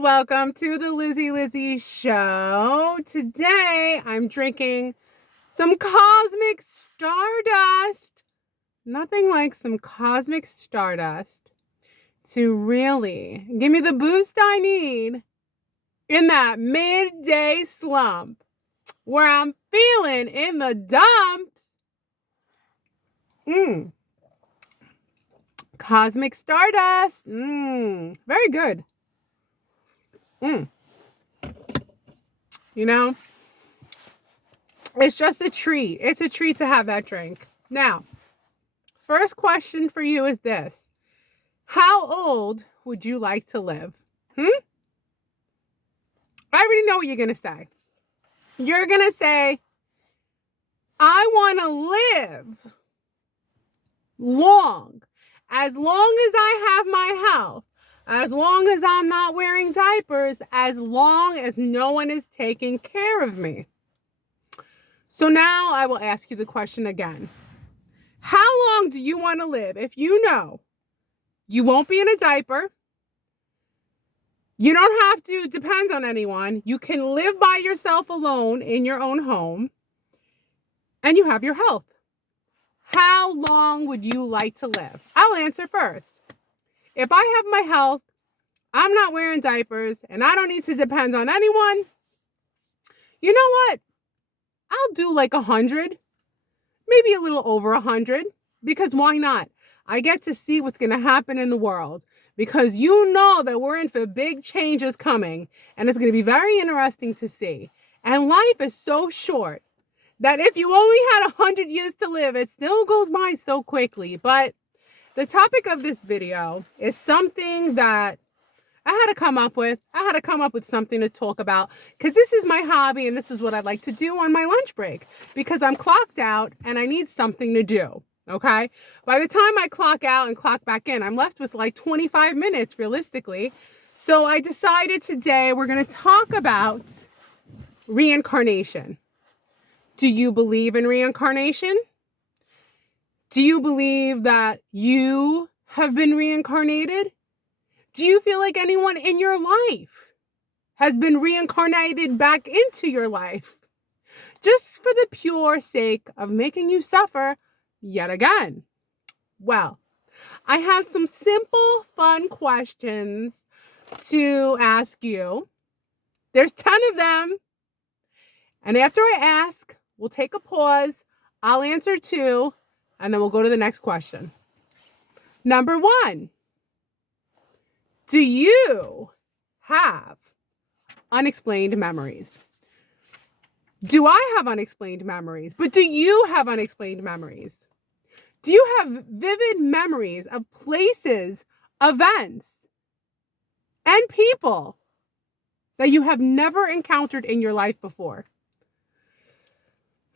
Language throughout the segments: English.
welcome to the Lizzie Show. Today I'm drinking some cosmic stardust. Nothing like some cosmic stardust to really give me the boost I need in that midday slump where I'm feeling in the dumps. Cosmic stardust. Very good. You know, it's just a treat. It's a treat to have that drink. Now, first question for you is this. How old would you like to live? I already know what you're going to say. You're going to say, I want to live long as I have my health, as long as I'm not wearing diapers, as long as no one is taking care of me. So now I will ask you the question again. How long do you want to live if you know you won't be in a diaper? You don't have to depend on anyone. You can live by yourself alone in your own home, and you have your health. How long would you like to live? I'll answer first. If I have my health, I'm not wearing diapers, and I don't need to depend on anyone, you know what? I'll do like 100, maybe a little over 100, because why not? I get to see what's going to happen in the world, because you know that we're in for big changes coming, and it's going to be very interesting to see. And life is so short that if you only had 100 years to live, it still goes by so quickly. But the topic of this video is something that I had to come up with. I had to come up with something to talk about, because this is my hobby and this is what I like to do on my lunch break, because I'm clocked out and I need something to do. Okay. By the time I clock out and clock back in, I'm left with like 25 minutes realistically. So I decided today we're going to talk about reincarnation. Do you believe in reincarnation? Do you believe that you have been reincarnated? Do you feel like anyone in your life has been reincarnated back into your life just for the pure sake of making you suffer yet again? Well, I have some simple, fun questions to ask you. There's 10 of them. And after I ask, we'll take a pause. I'll answer 2, and then we'll go to the next question. Number 1. Do you have unexplained memories? Do I have unexplained memories? But do you have unexplained memories? Do you have vivid memories of places, events, and people that you have never encountered in your life before?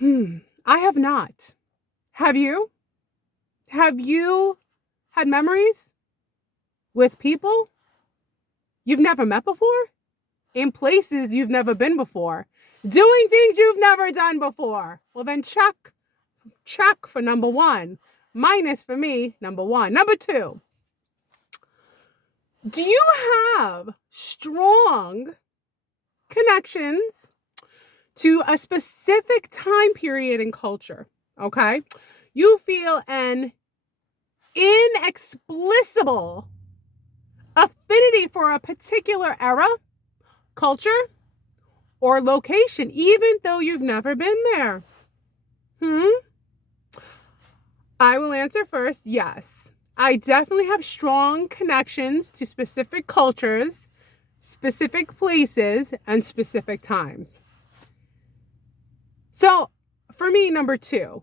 I have not. Have you? Have you had memories with people you've never met before? In places you've never been before? Doing things you've never done before? Well, then check for number 1. Minus for me, number 1. Number 2. Do you have strong connections to a specific time period in culture? Okay? You feel an inexplicable affinity for a particular era, culture, or location, even though you've never been there. I will answer first. Yes, I definitely have strong connections to specific cultures, specific places, and specific times. So for me, number 2,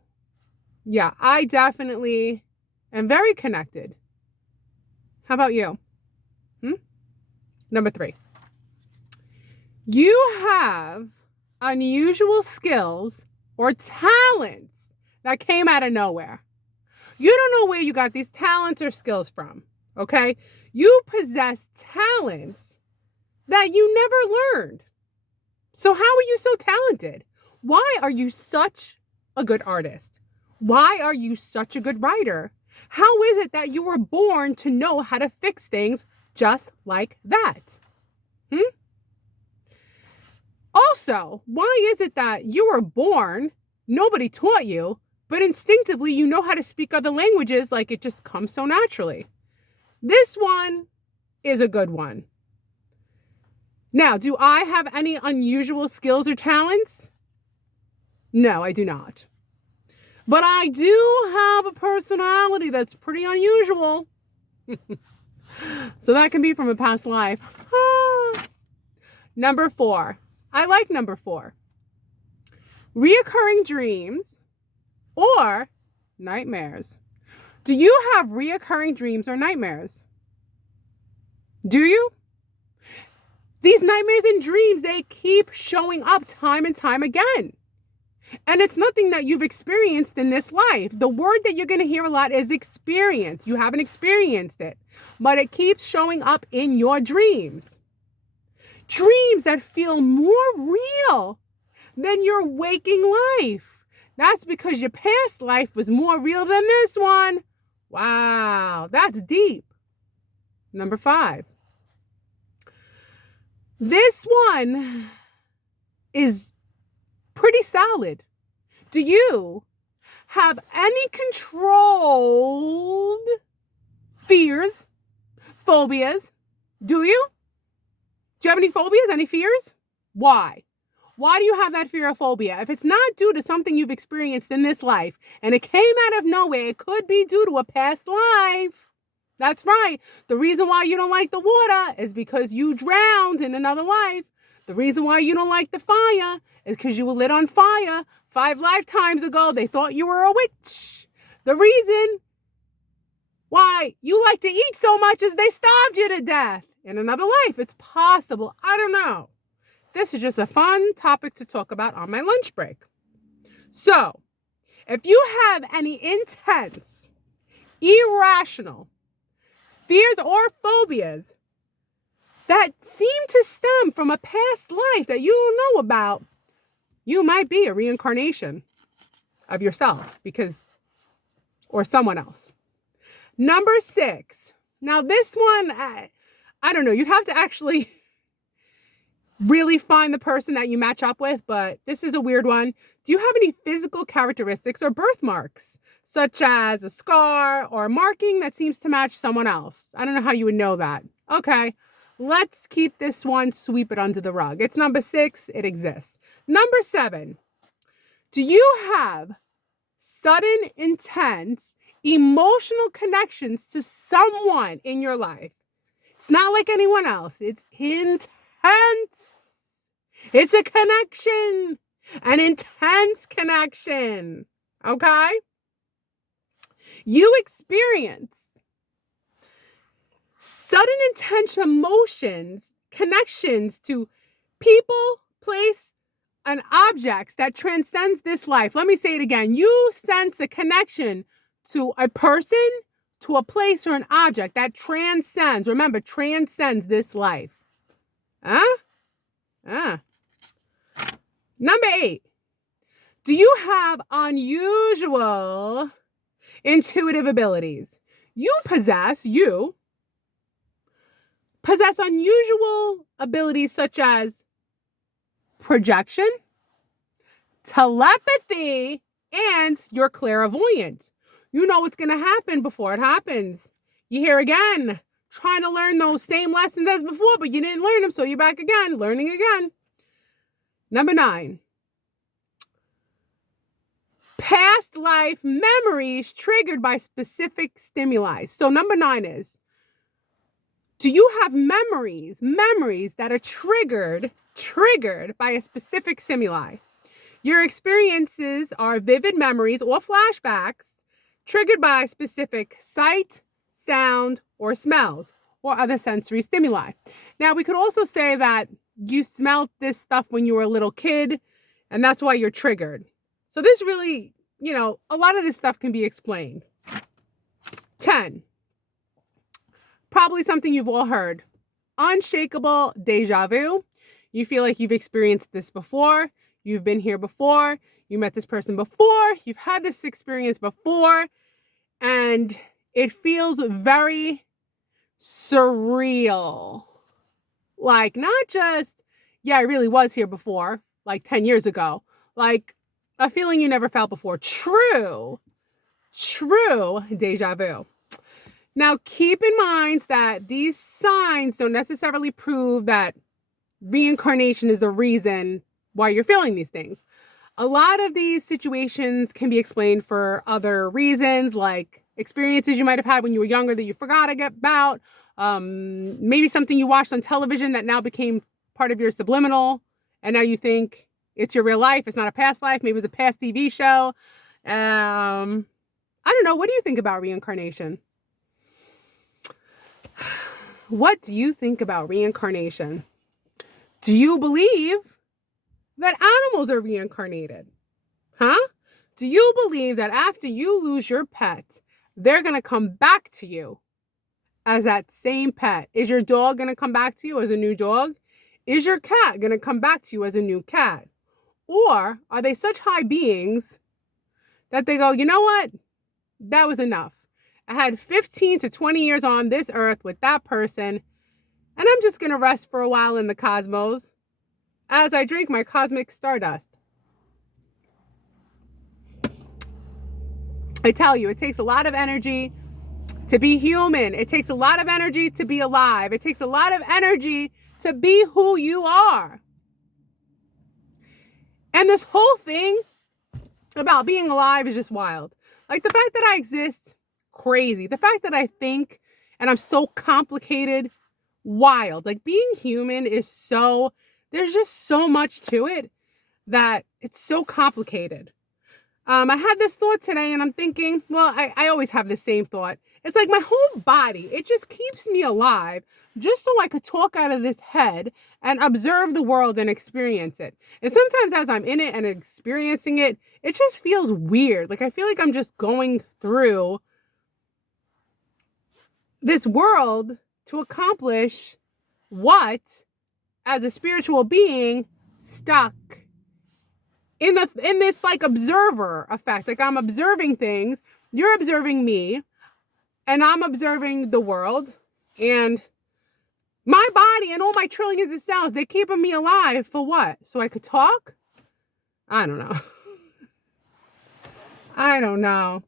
yeah, I definitely am very connected. How about you? Number 3. You have unusual skills or talents that came out of nowhere. You don't know where you got these talents or skills from, okay? You possess talents that you never learned. So how are you so talented? Why are you such a good artist? Why are you such a good writer? How is it that you were born to know how to fix things just like that? Also, why is it that you were born, nobody taught you, but instinctively you know how to speak other languages like it just comes so naturally? This one is a good one. Now, do I have any unusual skills or talents? No, I do not. But I do have a personality that's pretty unusual. So that can be from a past life. Number 4. I like number 4. Reoccurring dreams or nightmares. Do you have reoccurring dreams or nightmares? Do you? These nightmares and dreams, they keep showing up time and time again. And it's nothing that you've experienced in this life. The word that you're going to hear a lot is experience. You haven't experienced it, but it keeps showing up in your dreams. Dreams that feel more real than your waking life. That's because your past life was more real than this one. Wow, that's deep. Number 5. This one is pretty solid. Do you have any controlled fears, phobias? Do you? Do you have any phobias, any fears? Why? Why do you have that fear or phobia? If it's not due to something you've experienced in this life and it came out of nowhere, it could be due to a past life. That's right. The reason why you don't like the water is because you drowned in another life. The reason why you don't like the fire is because you were lit on fire 5 lifetimes ago. They thought you were a witch. The reason why you like to eat so much is they starved you to death in another life. It's possible. I don't know. This is just a fun topic to talk about on my lunch break. So, if you have any intense, irrational fears or phobias that seem to stem from a past life that you don't know about, you might be a reincarnation of yourself or someone else. Number 6. Now this one, I don't know, you'd have to actually really find the person that you match up with, but this is a weird one. Do you have any physical characteristics or birthmarks, such as a scar or a marking that seems to match someone else? I don't know how you would know that. Okay, let's keep this one, sweep it under the rug. It's number 6, it exists. Number 7, do you have sudden, intense, emotional connections to someone in your life? It's not like anyone else. It's intense. It's a connection, an intense connection. Okay? You experience sudden, intense emotions, connections to people, place, and objects that transcends this life. Let me say it again. You sense a connection to a person, to a place, or an object that transcends. Remember, transcends this life. Number 8. Do you have unusual intuitive abilities? You possess unusual abilities such as projection, telepathy, and you're clairvoyant. You know what's going to happen before it happens. You hear again, trying to learn those same lessons as before, but you didn't learn them, so you're back again, learning again. Number 9. Past life memories triggered by specific stimuli. So number 9 is, do you have memories that are triggered by a specific stimuli? Your experiences are vivid memories or flashbacks triggered by specific sight, sound, or smells, or other sensory stimuli. Now, we could also say that you smelled this stuff when you were a little kid, and that's why you're triggered. So this really, a lot of this stuff can be explained. 10. Probably something you've all heard. Unshakable deja vu. You feel like you've experienced this before. You've been here before. You met this person before. You've had this experience before. And it feels very surreal. Like, not just, yeah, I really was here before, like 10 years ago. Like, a feeling you never felt before. True deja vu. Now, keep in mind that these signs don't necessarily prove that reincarnation is the reason why you're feeling these things. A lot of these situations can be explained for other reasons, like experiences you might have had when you were younger that you forgot about. Maybe something you watched on television that now became part of your subliminal, and now you think it's your real life. It's not a past life. Maybe it was a past TV show. I don't know. What do you think about reincarnation? What do you think about reincarnation? Do you believe that animals are reincarnated? Huh? Do you believe that after you lose your pet, they're going to come back to you as that same pet? Is your dog going to come back to you as a new dog? Is your cat going to come back to you as a new cat? Or are they such high beings that they go, you know what? That was enough. I had 15 to 20 years on this earth with that person, and I'm just going to rest for a while in the cosmos as I drink my cosmic stardust. I tell you, it takes a lot of energy to be human. It takes a lot of energy to be alive. It takes a lot of energy to be who you are. And this whole thing about being alive is just wild. Like, the fact that I exist, crazy. The fact that I think and I'm so complicated, wild. Like, being human is so, there's just so much to it that it's so complicated. I had this thought today and I'm thinking, well, I always have the same thought. It's like my whole body, it just keeps me alive just so I could talk out of this head and observe the world and experience it. And sometimes as I'm in it and experiencing it, it just feels weird. Like, I feel like I'm just going through this world to accomplish what, as a spiritual being, stuck in this like observer effect. Like, I'm observing things, you're observing me, and I'm observing the world, and my body and all my trillions of cells, they're keeping me alive for what? So I could talk? I don't know. I don't know.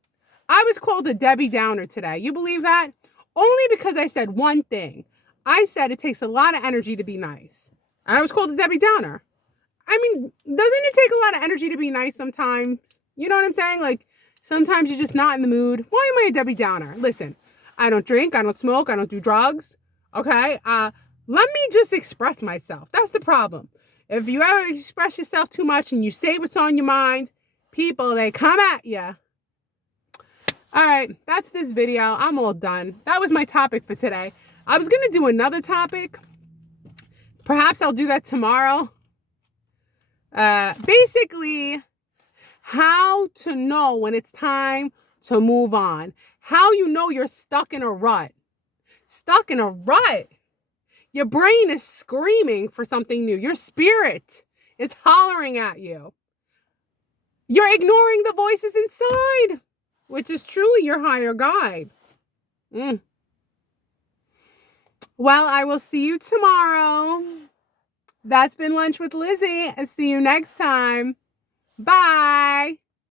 I was called a Debbie Downer today. You believe that? Only because I said one thing. I said it takes a lot of energy to be nice. And I was called a Debbie Downer. I mean, doesn't it take a lot of energy to be nice sometimes? You know what I'm saying? Like, sometimes you're just not in the mood. Why am I a Debbie Downer? Listen, I don't drink, I don't smoke, I don't do drugs. Okay? Let me just express myself. That's the problem. If you ever express yourself too much and you say what's on your mind, people, they come at you. All right, that's this video. I'm all done. That was my topic for today. I was going to do another topic. Perhaps I'll do that tomorrow. Basically, how to know when it's time to move on. How you know you're stuck in a rut. Stuck in a rut. Your brain is screaming for something new. Your spirit is hollering at you. You're ignoring the voices inside, which is truly your higher guide. Well, I will see you tomorrow. That's been Lunch with Lizzie. I'll see you next time. Bye.